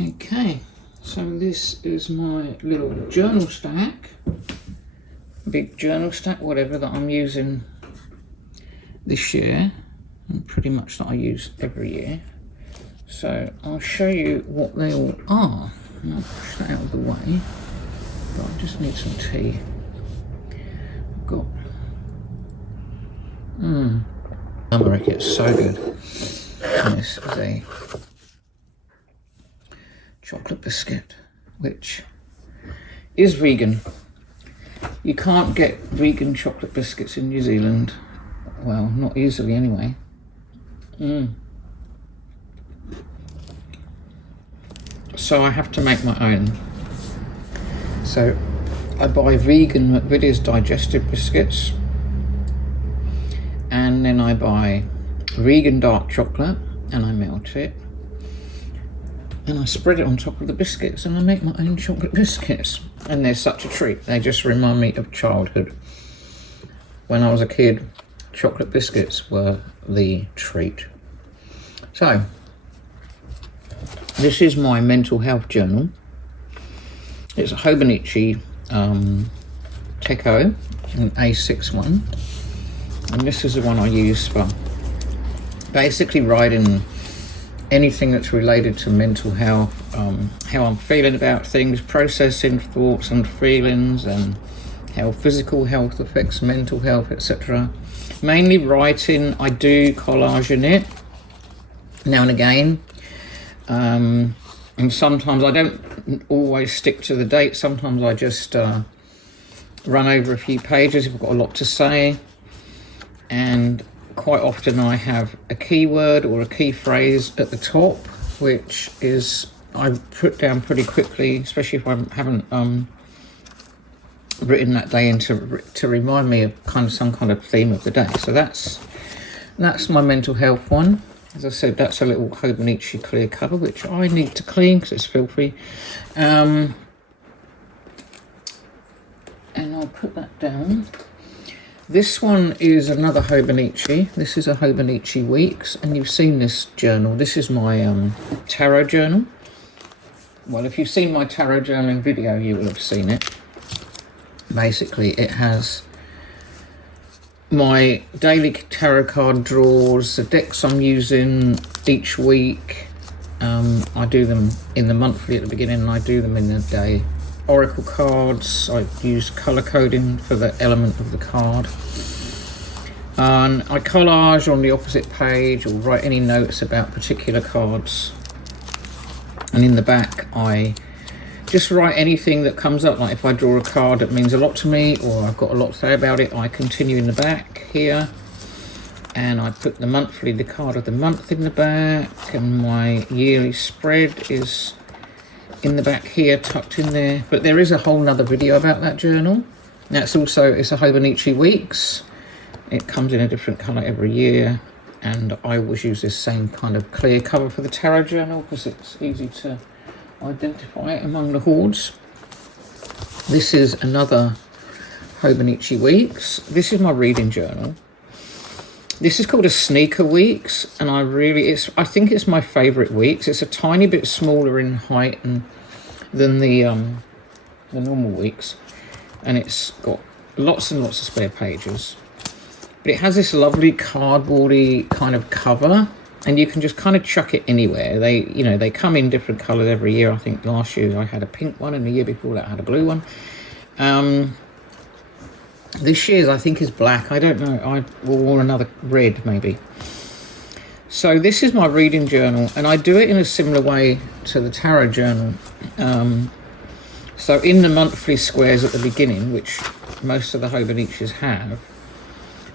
Okay, so this is my little journal stack, big journal stack, whatever, that I'm using this year, and pretty much that I use every year. So I'll show you what they all are. I'll push that out of the way, but I just need some tea. I've got turmeric, it's so good. And this is a chocolate biscuit, which is vegan. You can't get vegan chocolate biscuits in New Zealand. Well, not easily anyway. So I have to make my own. So I buy vegan McVitie's digestive biscuits, and then I buy vegan dark chocolate and I melt it and I spread it on top of the biscuits and I make my own chocolate biscuits, and they're such a treat. They just remind me of childhood. When I was a kid, chocolate biscuits were the treat. So this is my mental health journal. It's a hobonichi Teco, an A6 one, and this is the one I use for basically writing anything that's related to mental health, how I'm feeling about things, processing thoughts and feelings, and how physical health affects mental health, etc. Mainly writing. I do collage in it now and again, and sometimes I don't always stick to the date. Sometimes I just run over a few pages if I've got a lot to say, and quite often I have a keyword or a key phrase at the top, which is I put down pretty quickly, especially if I haven't written that day in to remind me of some kind of theme of the day. So that's my mental health one. As I said, that's a little hobonichi clear cover, which I need to clean because it's filthy. And I'll put that down. This one is another hobonichi. This is a hobonichi weeks, and you've seen this journal. This is my tarot journal. Well, if you've seen my tarot journaling video, you will have seen it. Basically, it has my daily tarot card draws, the decks I'm using each week. I do them in the monthly at the beginning, and I do them in the day. Oracle cards, I use colour coding for the element of the card. And I collage on the opposite page or write any notes about particular cards. And in the back, I just write anything that comes up. Like if I draw a card that means a lot to me or I've got a lot to say about it, I continue in the back here. And I put the card of the month in the back, and my yearly spread is in the back here, tucked in there. But there is a whole nother video about that journal. It's a hobonichi weeks. It comes in a different colour every year, and I always use this same kind of clear cover for the tarot journal because it's easy to identify it among the hordes. This is another hobonichi weeks. This is my reading journal. This is called a sneaker weeks, and I think it's my favourite weeks. It's a tiny bit smaller in height than the normal weeks, and it's got lots and lots of spare pages. But it has this lovely cardboardy kind of cover, and you can just kind of chuck it anywhere. They come in different colours every year. I think last year I had a pink one, and the year before that I had a blue one. This year's I think is black. I don't know. Or another red maybe. So this is my reading journal, and I do it in a similar way to the tarot journal. So in the monthly squares at the beginning, which most of the hobonichis have,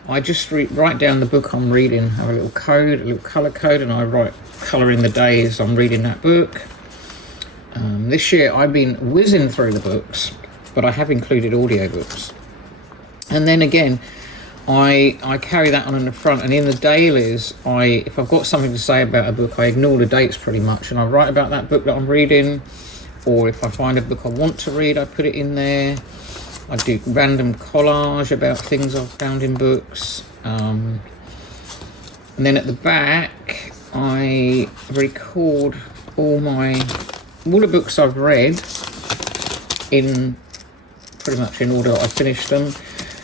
I just write down the book I'm reading, have a little colour code, and I write colour in the days I'm reading that book. This year I've been whizzing through the books, but I have included audiobooks. And then again, I carry that on in the front, and in the dailies, if I've got something to say about a book, I ignore the dates pretty much, and I write about that book that I'm reading, or if I find a book I want to read, I put it in there. I do random collage about things I've found in books. And then at the back, I record all my all the books I've read in pretty much in order I finished them,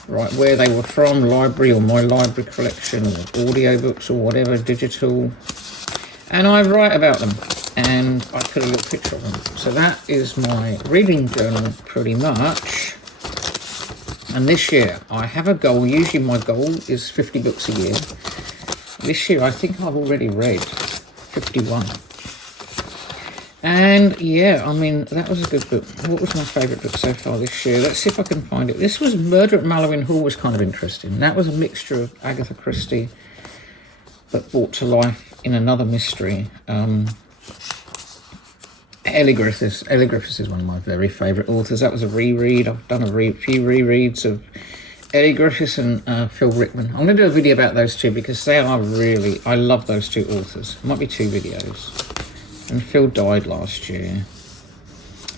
right, where they were from, library or my library collection, or audio books or whatever, digital, and I write about them and I put a little picture of them. So that is my reading journal pretty much. And this year I have a goal. Usually my goal is 50 books a year. This year I think I've already read 51. And yeah, I mean, that was a good book. What was my favourite book so far this year? Let's see if I can find it. This was Murder at Mallowan Hall, was kind of interesting. That was a mixture of Agatha Christie, but brought to life in another mystery. Ellie Griffiths. Ellie Griffiths is one of my very favourite authors. That was a reread. I've done a few rereads of Ellie Griffiths and Phil Rickman. I'm going to do a video about those two because they are really... I love those two authors. Might be 2 videos. And Phil died last year.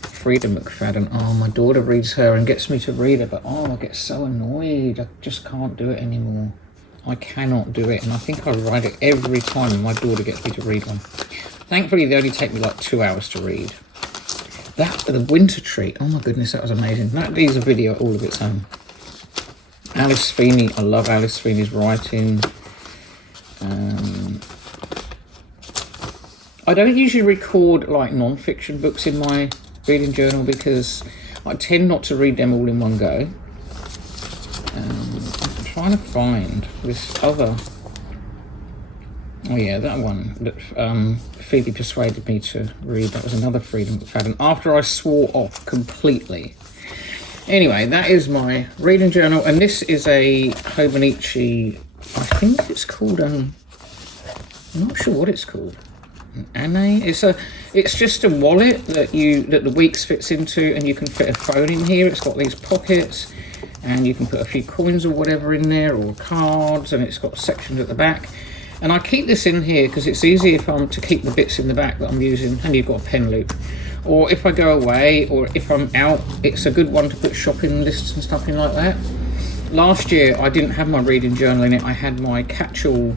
Frida McFadden. Oh, my daughter reads her and gets me to read her, but oh, I get so annoyed. I just can't do it anymore. I cannot do it, and I think I write it every time my daughter gets me to read one. Thankfully, they only take me like 2 hours to read. That, the Winter Treat. Oh my goodness, that was amazing. That needs a video all of its own. Alice Feeney. I love Alice Feeney's writing. I don't usually record like non-fiction books in my reading journal because I tend not to read them all in one go. I'm trying to find this other... Oh yeah, that one that Phoebe persuaded me to read. That was another Freedom McFadden after I swore off completely. Anyway, that is my reading journal, and this is a hobonichi. I think it's called I'm not sure what it's called. Anne. It's just a wallet that the Weeks fits into, and you can fit a phone in here. It's got these pockets, and you can put a few coins or whatever in there, or cards, and it's got sections at the back. And I keep this in here because it's easy if I'm to keep the bits in the back that I'm using, and you've got a pen loop. Or if I go away, or if I'm out, it's a good one to put shopping lists and stuff in like that. Last year, I didn't have my reading journal in it. I had my catch-all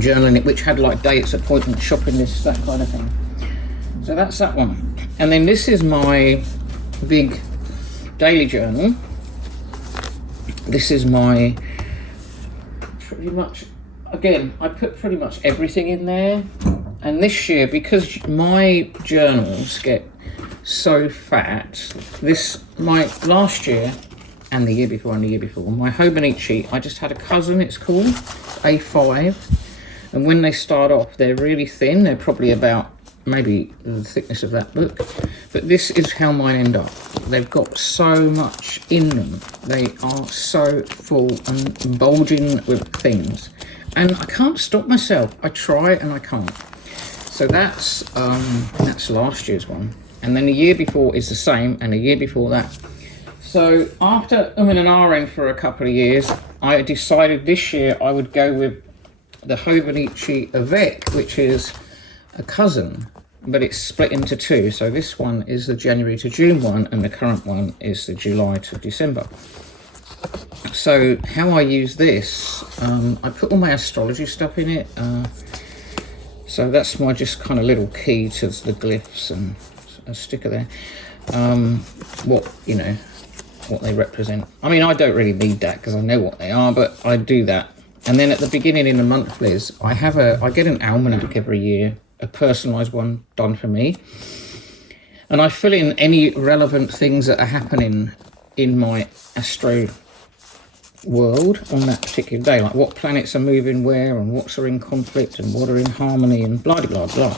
journal in it, which had like dates, appointments, shopping lists, that kind of thing. So that's that one. And then this is my big daily journal. This is my pretty much, again, I put pretty much everything in there. And this year, because my journals get so fat, my last year and the year before and the year before, my hobonichi, I just had a cousin, it's called A5. And when they start off, they're really thin. They're probably about maybe the thickness of that book. But this is how mine end up. They've got so much in them. They are so full and bulging with things. And I can't stop myself. I try and I can't. So that's last year's one. And then the year before is the same, and the year before that. So after and ahhing for a couple of years, I decided this year I would go with the hobonichi avec, which is a cousin, but it's split into 2. So this one is the January to June one, and the current one is the July to December. So how I use this, I put all my astrology stuff in it. So that's my just kind of little key to the glyphs and a sticker there. What they represent. I mean, I don't really need that because I know what they are, but I do that. And then at the beginning in the monthlies, I get an almanac every year, a personalised one done for me. And I fill in any relevant things that are happening in my astro world on that particular day, like what planets are moving where, and what's are in conflict, and what are in harmony, and blah blah blah.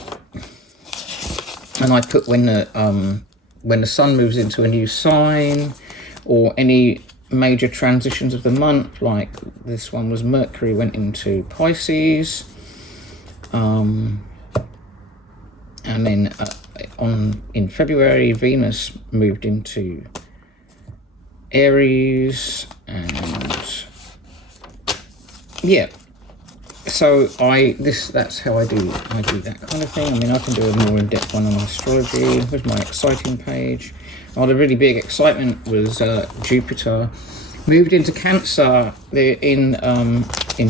And I put when the sun moves into a new sign, or any major transitions of the month, like this one was Mercury went into Pisces, and then in February Venus moved into Aries, and yeah, so that's how I do that kind of thing. I mean, I can do a more in-depth one on astrology. Here's my exciting page. Oh, the really big excitement was Jupiter moved into Cancer in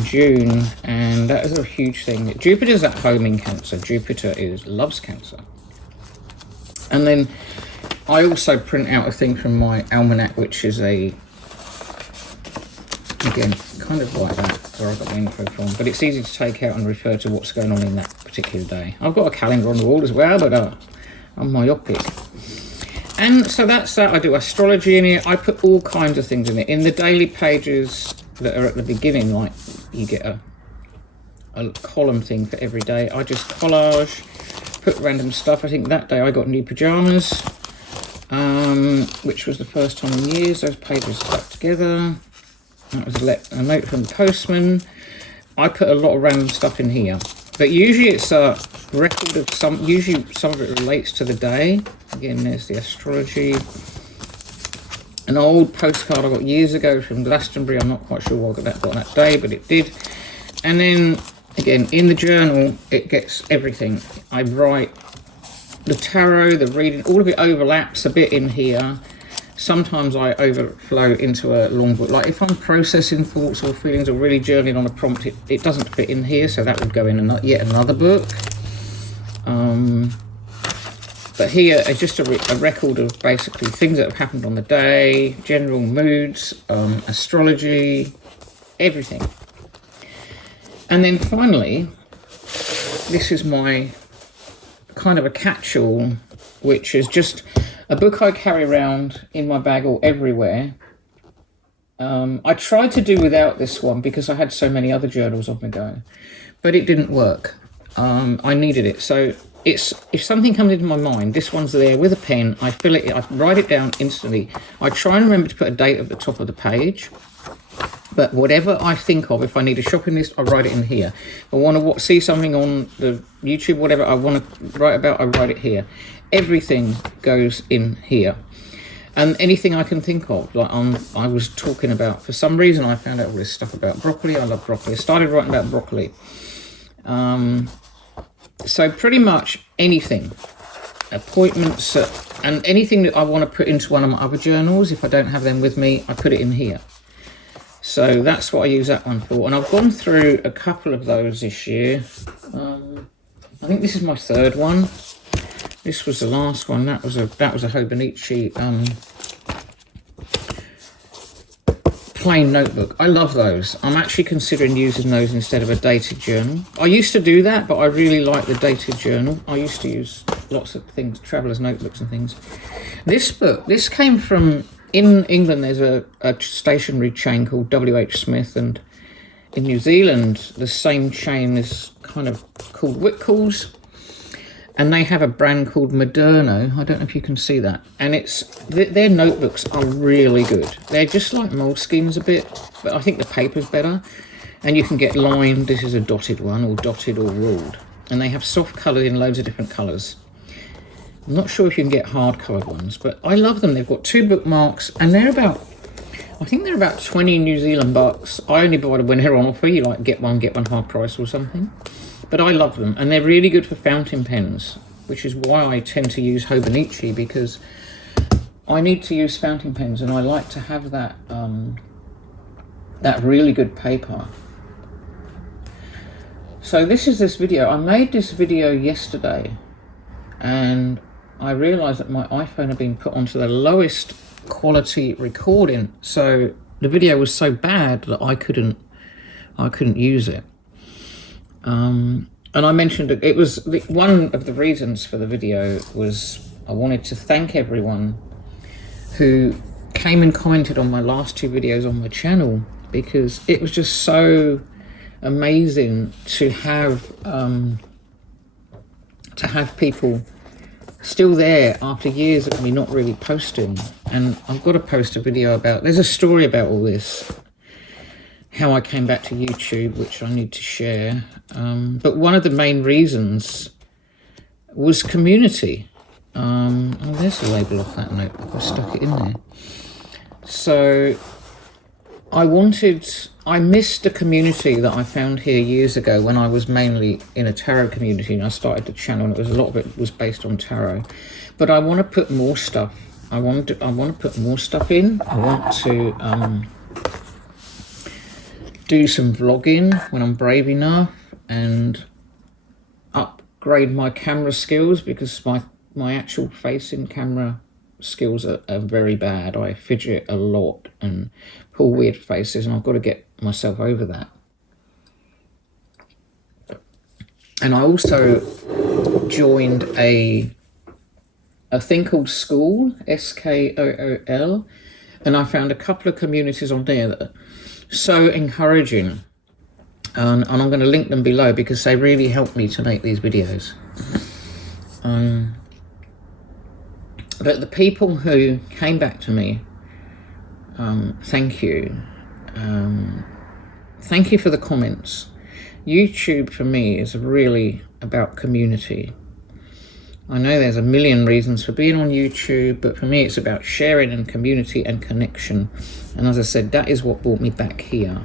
June, and that is a huge thing. Jupiter's at home in Cancer. Jupiter loves Cancer. And then I also print out a thing from my almanac, which is again, kind of like that, where I got the info from, but it's easy to take out and refer to what's going on in that particular day. I've got a calendar on the wall as well, but I'm myopic. And so that's that. I do astrology in here. I put all kinds of things in it. In the daily pages that are at the beginning, like you get a column thing for every day. I just collage, put random stuff. I think that day I got new pajamas, which was the first time in years. Those pages stuck together. That was a note from the postman. I put a lot of random stuff in here, but usually it's a record of usually some of it relates to the day. Again, there's the astrology. An old postcard I got years ago from Glastonbury. I'm not quite sure why I got that on that day, but it did. And then, again, in the journal, it gets everything. I write the tarot, the reading, all of it overlaps a bit in here. Sometimes I overflow into a long book. Like if I'm processing thoughts or feelings or really journaling on a prompt, it doesn't fit in here, so that would go in yet another book. But here is just a record of basically things that have happened on the day, general moods, astrology, everything. And then finally, this is my kind of a catch-all, which is just a book I carry around in my bag or everywhere. I tried to do without this one because I had so many other journals on the go, but it didn't work. I needed it. So if something comes into my mind, this one's there with a pen, I fill it, I write it down instantly. I try and remember to put a date at the top of the page. But whatever I think of, if I need a shopping list, I write it in here. If I want to see something on the YouTube, whatever I want to write about, I write it here. Everything goes in here. And anything I can think of, like I was talking about, for some reason I found out all this stuff about broccoli. I love broccoli. I started writing about broccoli. So pretty much anything, appointments, and anything that I want to put into one of my other journals, if I don't have them with me, I put it in here. So that's what I use that one for. And I've gone through a couple of those this year. I think this is my third one. This was the last one. That was a hobonichi plain notebook. I love those. I'm actually considering using those instead of a dated journal. I used to do that, but I really like the dated journal. I used to use lots of things, traveller's notebooks and things. This book, this came from, in England, there's a stationery chain called W.H. Smith, and in New Zealand, the same chain is kind of called Whitcoulls. And they have a brand called Moderno. I don't know if you can see that. And their notebooks are really good. They're just like Moleskines a bit, but I think the paper's better. And you can get lined. This is a dotted one, or dotted or ruled. And they have soft coloured in loads of different colours. I'm not sure if you can get hard coloured ones, but I love them. They've got 2 bookmarks, and they're about 20 New Zealand bucks. I only buy them when they're on offer. You like get one half price or something. But I love them, and they're really good for fountain pens, which is why I tend to use hobonichi, because I need to use fountain pens, and I like to have that that really good paper. So this is this video. I made this video yesterday, and I realised that my iPhone had been put onto the lowest quality recording, so the video was so bad that I couldn't use it. And I mentioned it was one of the reasons for the video was I wanted to thank everyone who came and commented on my last 2 videos on my channel, because it was just so amazing to have people still there after years of me not really posting. And I've got to post a video about, there's a story about all this, how I came back to YouTube, which I need to share. But one of the main reasons was community. Oh, there's the label off that notebook. I stuck it in there. So I missed the community that I found here years ago when I was mainly in a tarot community, and I started the channel, and a lot of it was based on tarot. But I want to put more stuff. I want to put more stuff in. I want to do some vlogging when I'm brave enough, and upgrade my camera skills, because my my actual face in camera skills are very bad. I fidget a lot and pull weird faces, and I've got to get myself over that. And I also joined a thing called Skool, Skool, and I found a couple of communities on there that are so encouraging, and I'm going to link them below because they really helped me to make these videos. But the people who came back to me, thank you. Thank you for the comments. YouTube for me is really about community. I know there's a million reasons for being on YouTube, but for me it's about sharing and community and connection. And as I said, that is what brought me back here.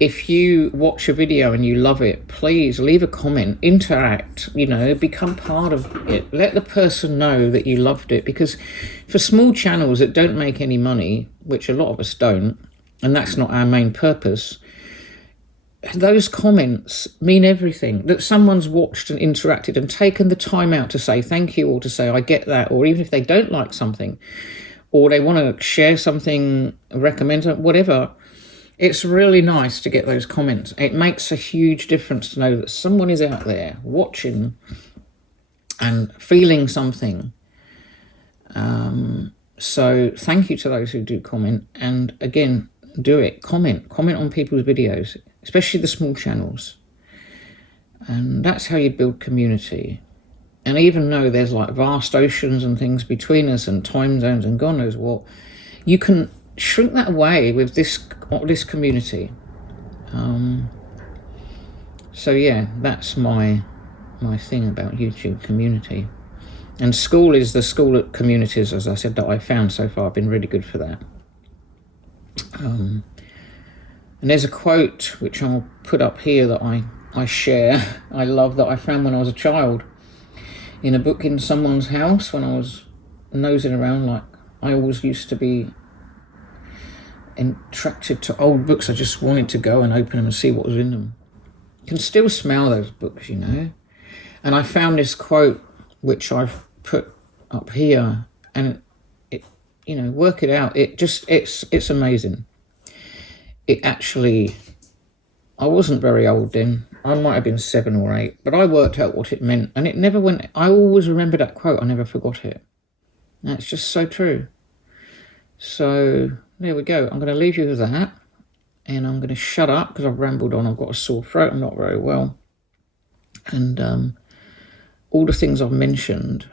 If you watch a video and you love it, please leave a comment, interact, you know, become part of it. Let the person know that you loved it, because for small channels that don't make any money, which a lot of us don't, and that's not our main purpose, those comments mean everything. That someone's watched and interacted and taken the time out to say thank you, or to say I get that, or even if they don't like something, or they want to share something, recommend it, whatever. It's really nice to get those comments. It makes a huge difference to know that someone is out there watching and feeling something. So thank you to those who do comment. And again, do it. Comment on people's videos, especially the small channels. And that's how you build community. And even though there's like vast oceans and things between us and time zones and God knows what, you can shrink that away with this community. So yeah, that's my thing about YouTube community. And Skool is the school of communities, as I said, that I've found so far. I've been really good for that. And there's a quote which I'll put up here that I share. I love, that I found when I was a child in a book in someone's house when I was nosing around. Like I always used to be attracted to old books. I just wanted to go and open them and see what was in them. You can still smell those books, you know. And I found this quote which I've put up here, and it, you know, work it out. It's amazing. It actually, I wasn't very old then. I might have been 7 or 8, but I worked out what it meant, and it never went. I always remember that quote. I never forgot it. That's just so true. So there we go. I'm going to leave you with that, and I'm going to shut up because I've rambled on. I've got a sore throat. I'm not very well. And all the things I've mentioned,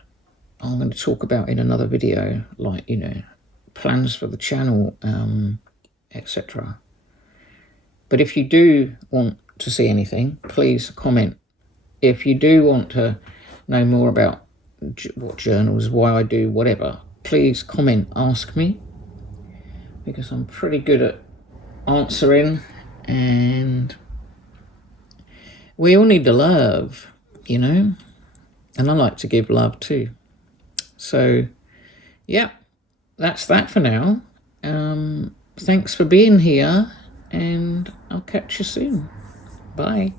I'm going to talk about in another video, like, you know, plans for the channel, etc. But if you do want to see anything, please comment. If you do want to know more about what journals, why I do whatever, please comment, ask me, because I'm pretty good at answering, and we all need the love, you know, and I like to give love too. So yeah, that's that for now. Thanks for being here, and I'll catch you soon. Bye.